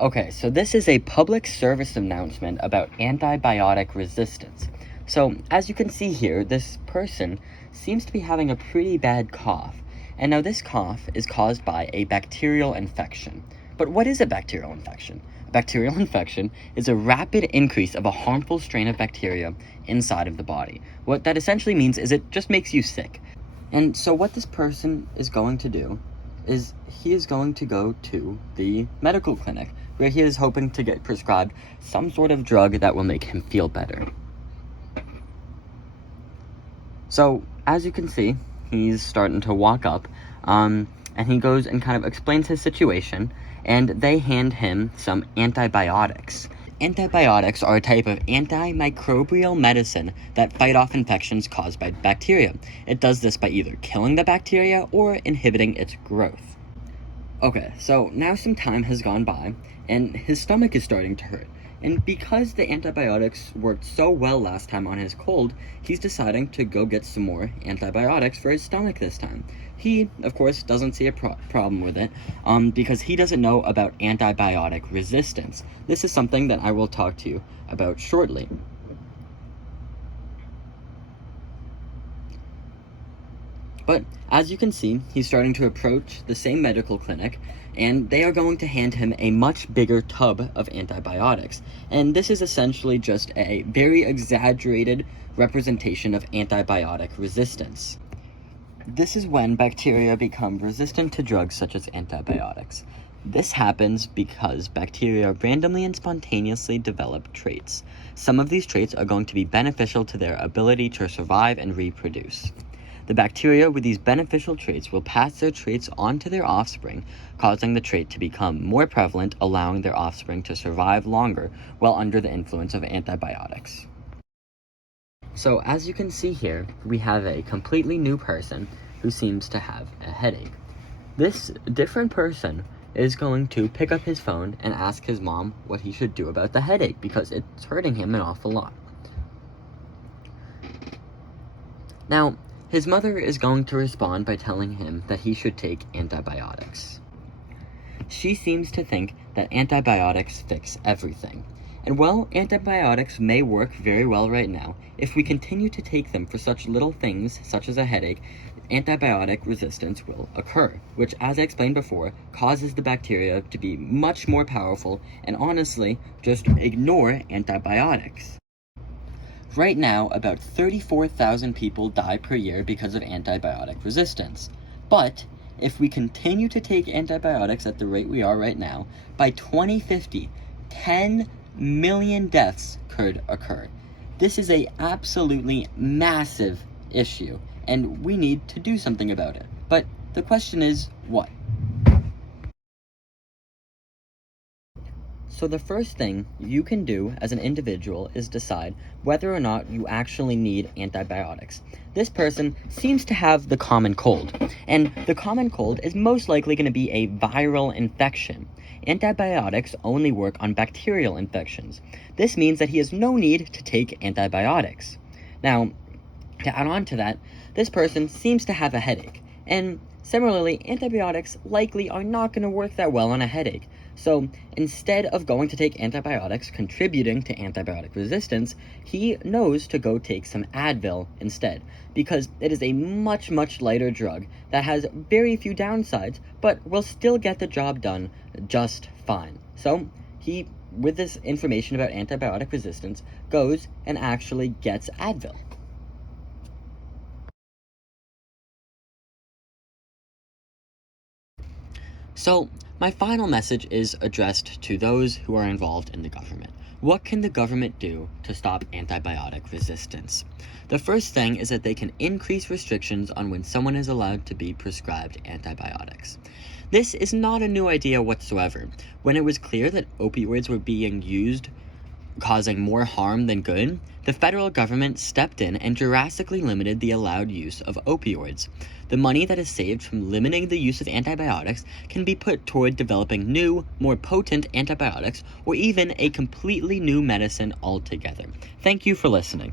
Okay, so this is a public service announcement about antibiotic resistance. So, as you can see here, this person seems to be having a pretty bad cough. And now this cough is caused by a bacterial infection. But what is a bacterial infection? A bacterial infection is a rapid increase of a harmful strain of bacteria inside of the body. What that essentially means is it just makes you sick. And so what this person is going to do is he is going to go to the medical clinic where he is hoping to get prescribed some sort of drug that will make him feel better. So, as you can see, he's starting to walk up, and he goes and kind of explains his situation, and they hand him some antibiotics. Antibiotics are a type of antimicrobial medicine that fight off infections caused by bacteria. It does this by either killing the bacteria or inhibiting its growth. Okay, so now some time has gone by, and his stomach is starting to hurt. And because the antibiotics worked so well last time on his cold, he's deciding to go get some more antibiotics for his stomach this time. He, of course, doesn't see a problem with it, because he doesn't know about antibiotic resistance. This is something that I will talk to you about shortly. But as you can see, he's starting to approach the same medical clinic, and they are going to hand him a much bigger tub of antibiotics. And this is essentially just a very exaggerated representation of antibiotic resistance. This is when bacteria become resistant to drugs such as antibiotics. This happens because bacteria randomly and spontaneously develop traits. Some of these traits are going to be beneficial to their ability to survive and reproduce. The bacteria with these beneficial traits will pass their traits on to their offspring, causing the trait to become more prevalent, allowing their offspring to survive longer while under the influence of antibiotics. So as you can see here, we have a completely new person who seems to have a headache. This different person is going to pick up his phone and ask his mom what he should do about the headache because it's hurting him an awful lot. Now, his mother is going to respond by telling him that he should take antibiotics. She seems to think that antibiotics fix everything. And while antibiotics may work very well right now, if we continue to take them for such little things, such as a headache, antibiotic resistance will occur, which, as I explained before, causes the bacteria to be much more powerful and honestly, just ignore antibiotics. Right now, about 34,000 people die per year because of antibiotic resistance. But if we continue to take antibiotics at the rate we are right now, by 2050, 10 million deaths could occur. This is an absolutely massive issue, and we need to do something about it. But the question is, what? So the first thing you can do as an individual is decide whether or not you actually need antibiotics. This person seems to have the common cold, and the common cold is most likely going to be a viral infection. Antibiotics only work on bacterial infections. This means that he has no need to take antibiotics. Now, to add on to that, this person seems to have a headache, and similarly, antibiotics likely are not going to work that well on a headache. So instead of going to take antibiotics, contributing to antibiotic resistance, he knows to go take some Advil instead, because it is a much, much lighter drug that has very few downsides, but will still get the job done just fine. So he, with this information about antibiotic resistance, goes and actually gets Advil. So, my final message is addressed to those who are involved in the government. What can the government do to stop antibiotic resistance? The first thing is that they can increase restrictions on when someone is allowed to be prescribed antibiotics. This is not a new idea whatsoever. When it was clear that opioids were being used causing more harm than good, the federal government stepped in and drastically limited the allowed use of opioids. The money that is saved from limiting the use of antibiotics can be put toward developing new, more potent antibiotics, or even a completely new medicine altogether. Thank you for listening.